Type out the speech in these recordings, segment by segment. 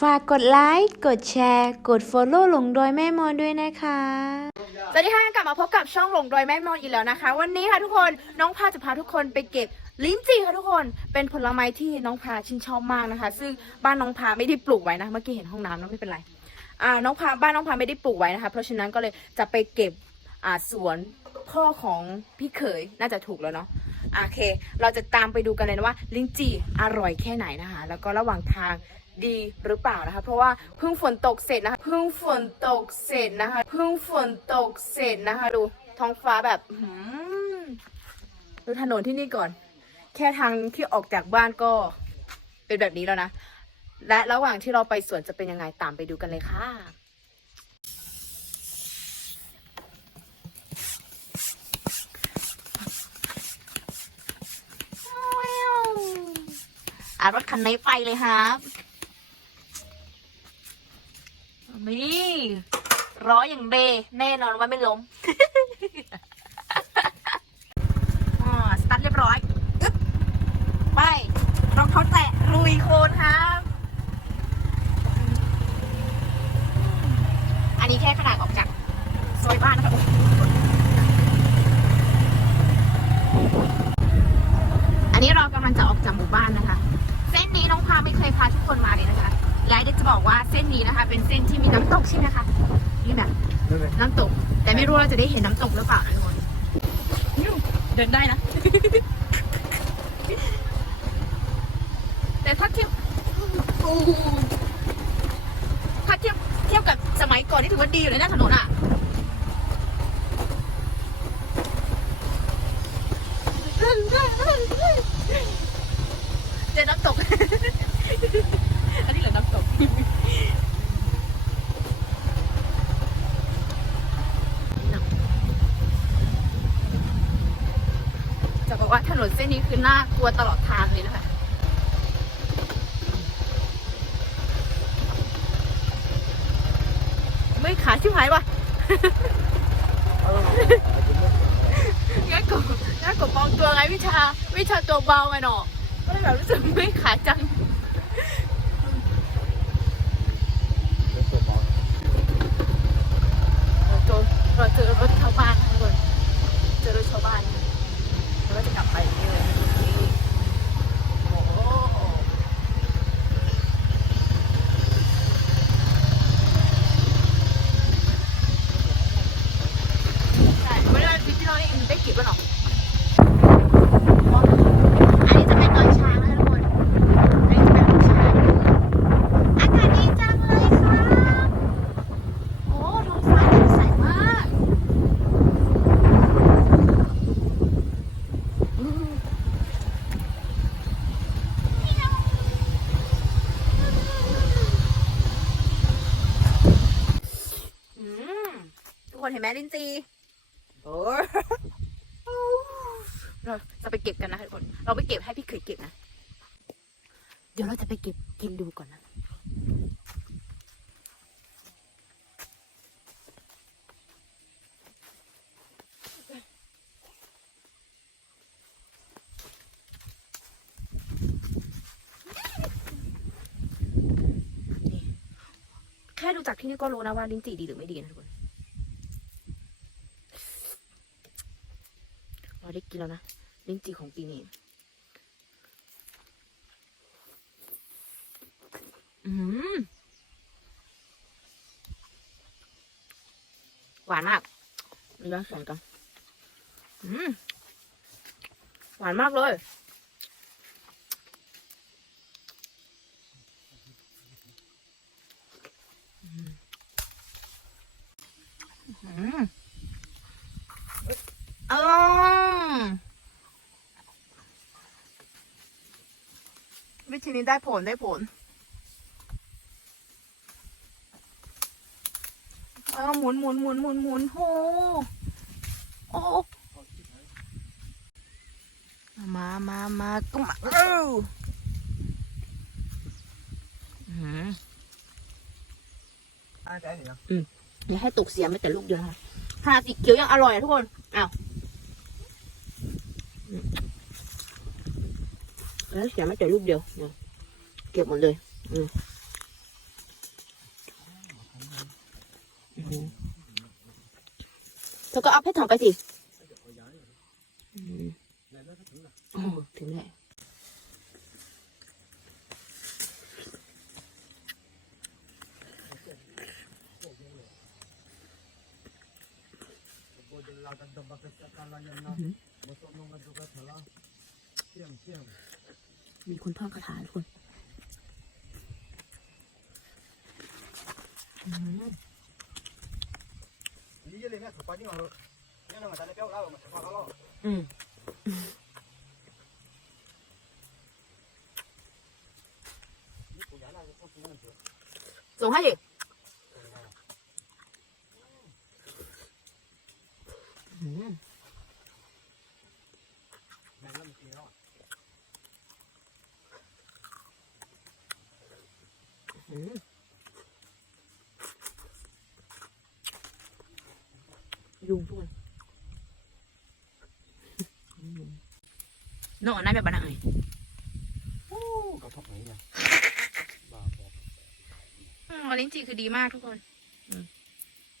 ฝากกดไลค์กดแชร์ กด Follow หลงโดยแม่มอนด้วยนะคะ สวัสดีค่ะกลับมาพบกับช่องหลงโดยแม่มอนอีกแล้วนะคะ วันนี้ค่ะทุกคนน้องพาจะพาทุกคนไปเก็บลิ้นจี่ค่ะทุกคนเป็นผลไม้ที่น้องพาชื่นชอบมากนะคะ ซึ่งบ้านน้องพาไม่ได้ปลูกไว้นะเมื่อกี้เห็นห้องน้ำแล้วไม่เป็นไรอ่าน้องพาบ้านน้องพาไม่ได้ปลูกไว้นะคะ เพราะฉะนั้นก็เลยจะไปเก็บอ่าสวนพ่อของพี่เขยน่าจะถูกแล้วเนาะอะโอเค เราจะตามไปดูกันเลยนะว่า ลิ้นจี่อร่อยแค่ไหนนะคะ แล้วก็ระหว่างทาง ดีหรือเปล่านะคะ เพราะว่าเพิ่งฝนตกเสร็จนะคะเพิ่งฝนตกเสร็จนะคะเพิ่งฝนตกเสร็จนะคะ ดูท้องฟ้าแบบหือดูถนนที่นี่ก่อน แค่ทางที่ออกจากบ้านก็เป็นแบบนี้แล้วนะ และระหว่างที่เราไปสวนจะเป็นยังไงตามไปดูกันเลยค่ะอารถคันนี้ไปเลยครับ ร้อยอย่างเดแน่นอนว่าไม่ล้มอ๋อสตาร์ทเรียบร้อยอึ๊บไปรองเท้าแตะลุยโคลนครับอันนี้แค่ขนาดออกจากซอยบ้านนะครับอันนี้เรากำลังจะออกจากหมู่บ้านนะคะ เส้นนี้น้องพาไม่เคยพาทุกคนมาเลยนะคะยายเด็กจะบอกว่าเส้นนี้นะคะ เป็นเส้นที่มีน้ำตกใช่ไหมคะ นี่แบบน้ำตก แต่ไม่รู้เราจะได้เห็นน้ำตกหรือเปล่านะทุกคนนิ้วเดินได้นะ แต่ถ้าเทียบโอ้โหถ้าเทียบเทียบกับสมัยก่อนนี่ถือว่าดีอยู่เลยนะถนนอะเจอน้ำตก อันนี้เหลือน้ำตก จะบอกว่าถนนเส้นนี้คือน่ากลัวตลอดทางเลยนะคะไม่ขาชิบหายว่ะงั้นกบงั้นกบมองตัวไงวิชา วิชาตัวเบาไงเนาะก็เลยแบบรู้สึกไม่ขาจังเราเจอเราเจอรถชาวบ้านทุกคนเจอรถชาวบ้านแล้วก็จะกลับ ไปนี่เลยโอ้โหใช่ไม่ได้ทริปที่เราได้ได้กี่วันหรอกอันนี้จะเป็นดอยช้างนะคะทุกคนอันนี้จะเป็นดอยช้างอากาศดีจังเลยครับ โอ้ท้องฟ้าแจ่มใสมากอืมอืมทุกคนเห็นไห มลินจีโอ้ยเราจะไปเก็บกันนะทุกคน เราไปเก็บให้พี่เคยเก็บนะ เดี๋ยวเราจะไปเก็บกินดูก่อนนะแค่ดูจากที่นี่ก็รู้นะว่าลิ้นจี่ดีหรือไม่ดีนะทุกคน เรา ได้กินแล้วนะลิ้นจี่ของปีนี้อืมหวานมากนี่นะใส่กันอืมหวานมากเลยอืมอร่อย วิธีนี้ได้ผลได้ผลเออหมุนหมุนหมุนหมุนหมุนโหโอ้มามามาก็มาเอ้าอืมอย่าให้ตกเสียไม่แต่ลูกเดียวนะคะขนาดสีเขียวยังอร่อยอะทุกคนอ้าว แล้วเสียมาแต่ลูกเดียว เก็บหมดเลย อืมเธอก็เอาเพชรทองไปสิถึงแล้วอืม มีคนท่องคาถาทุกคนอืมอืมส่งให้ดิอืมอืม ยุงทุกคนนอนนั่นแบบบ้านไหนอืมลิ้นจี่คือดีมากทุกคน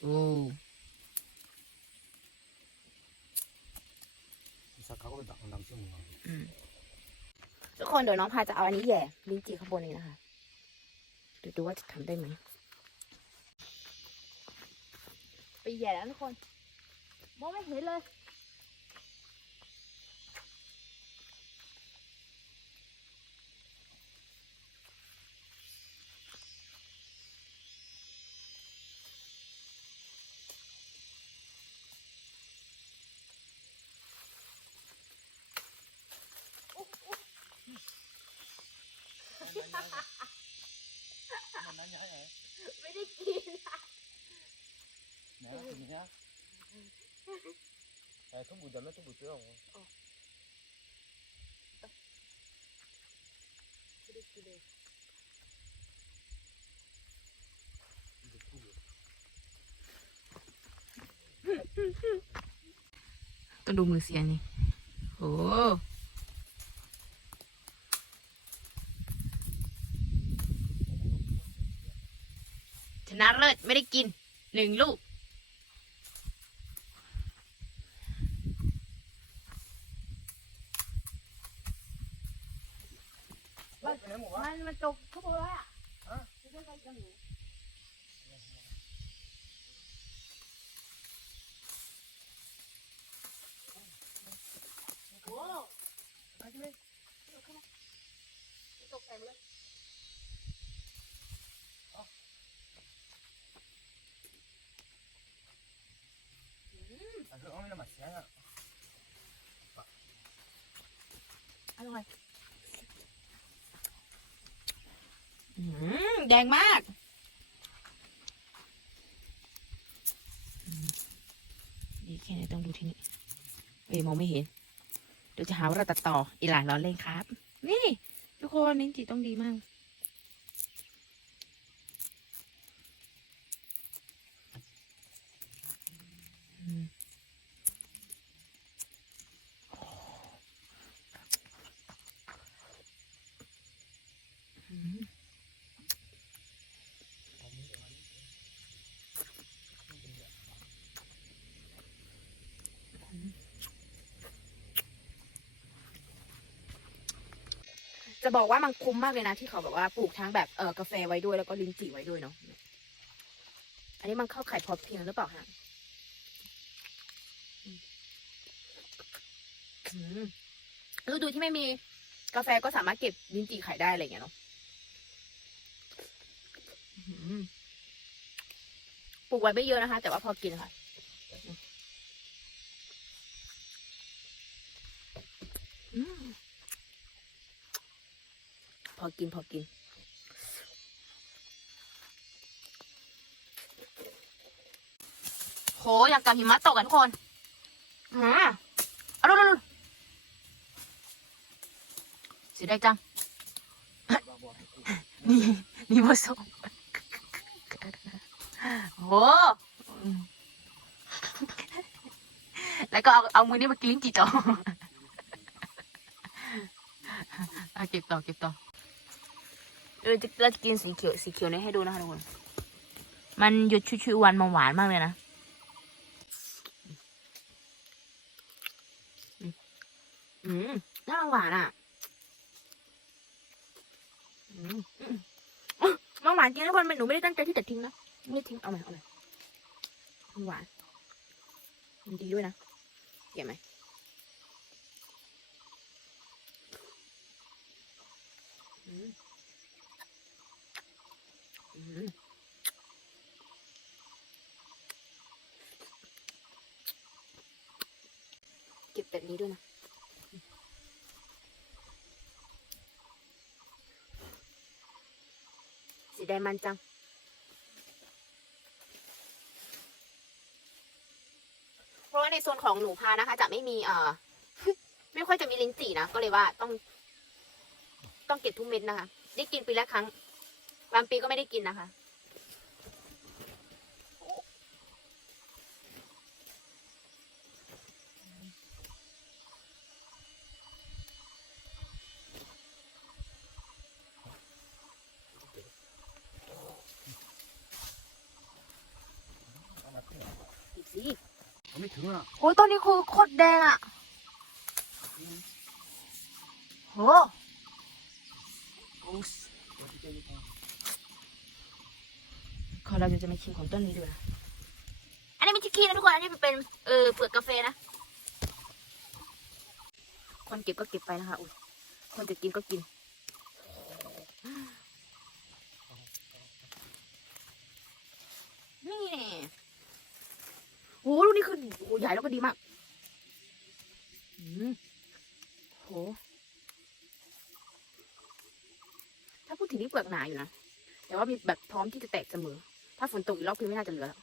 โอ้อืมทุกคนเดี๋ยวน้องพาจะเอาอันนี้แหย่ลิ้นจี่ข้างบนนี้นะคะ เดี๋ยวดูว่าจะทำได้ไหมไปแหย่แล้วทุกคนมองไม่เห็นเลย ไม่ได้กิน thông bùi dần nó thông bùi chưa không? ไม่ได้กินเลยต้องดูมือเสียนี่โอ้ ชนะเลิศไม่ได้กินหนึ่งลูก มันมันตกทุกเลยอะตกแต่งเลย ไม่ไะหมาเสียอะอร่อยแดงมาก ดีแค่ไหนต้องดูที่นี่เอ้ยมองไม่เห็น เดี๋ยวจะหาว่าเราตัดต่อ อีหลานร้อนเล่นครับ นี่ ทุกคนนิ้นจิต้องดีมาก จะบอกว่ามันคุ้มมากเลยนะที่เขาแบบว่าปลูกทั้งแบบเออกาแฟไว้ด้วยแล้วก็ลิ้นจี่ไว้ด้วยเนาะอันนี้มันเข้าไขายพอเพียงหรือเปล่าฮะฤดูที่ไม่มีกาแฟก็สามารถเก็บลิ้นจี่ไขายได้อะไรอย่างเงี้ยเนาะปลูกไว้ไม่เยอะนะคะ แต่ว่าพอกินค่ะอืม อกินพอกิน โห อยากกับหิมะตกกันทุกคนอืมเอาดูดูดูเสียดายจัง นี่นี่ผสมโหอืมแล้วก็เอาเอามือนี้มากินลิ้นจี่ต่อเอาเก็บต่อเก็บต่อ เออจะเราจะกินสีเขียวสีเขียวนี้ให้ดูนะคะทุกคน มันหยุดชุยๆวันมาหวานมากเลยนะอืมน่าหวานอะมันหวานจริงนะคนหนูไม่ได้ตั้งใจที่จะทิ้งนะไม่ทิ้งเอาใหม่เอาใหม่หวานมันดีด้วยนะเก็บไหมอืม เก็บแบบนี้ด้วยนะสีแดงมันจังเพราะว่าในโซนของหนูพานะคะ จะไม่มีเอ่อไม่ค่อยจะมีลิ้นจี่นะ ก็เลยว่าต้อง ต้องเก็บทุกเม็ดนะคะ ได้กินปีละครั้ง บางปีก็ไม่ได้กินนะคะอีกสิไม่ถึงอะโอ้ยต้นนี้คือโคตรแดงอะโหโอ้สข อเราจะมาชิมของต้นนี้ดูนะ อันนี้ไม่ใช่ขี้นะทุกคน อันนี้เป็นเออเปลือกกาแฟนะ คนเก็บก็เก็บไปนะคะ อุ้ย คนจะกินก็กิน นี่แน่โหลูกนี้คือโหใหญ่แล้วก็ดีมากอืมโห ถ้าพูดถึงนี่เปลือกหนาอยู่นะ แต่ว่ามีแบบพร้อมที่จะแตกเสมอ ถ้าฝนตกอีกรอบคือไม่น่าจะเหลือแล้ว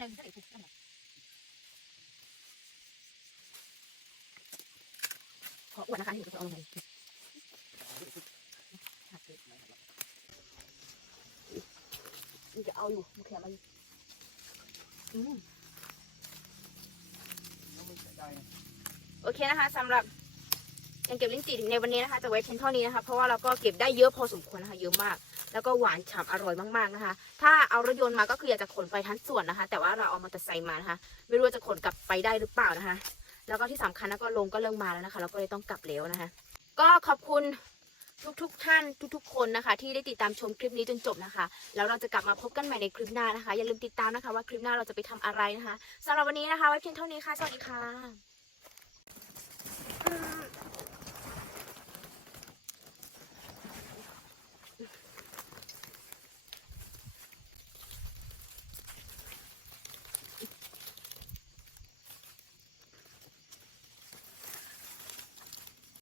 ขออวดนะคะที่หนูจะเอาลงไปนี่จะเอาอยู่มันขมาอยู่อืมโอเคนะคะสำหรับการเก็บลิ้นจี่ในวันนี้นะคะ จะไว้เพียงเท่านี้นะคะ เพราะว่าเราก็เก็บได้เยอะพอสมควรนะคะ เยอะมาก แล้วก็หวานฉ่ำอร่อยมากๆนะคะ ถ้าเอารถยนต์มาก็คืออยากจะขนไปทั้งส่วนนะคะ แต่ว่าเราเอามอเตอร์ไซค์มานะคะ ไม่รู้ว่าจะขนกลับไปได้หรือเปล่านะคะ แล้วก็ที่สำคัญนะก็ลงก็เริ่มมาแล้วนะคะเราก็เลยต้องกลับแล้วนะคะ ก็ขอบคุณทุกๆท่านทุกๆ คนนะคะ ที่ได้ติดตามชมคลิปนี้จนจบนะคะ แล้วเราจะกลับมาพบกันใหม่ในคลิปหน้านะคะ อย่าลืมติดตามนะคะว่าคลิปหน้าเราจะไปทำอะไรนะคะสำหรับวันนี้นะคะ ไว้เพียงเท่านี้ค่ะ สวัสดีค่ะ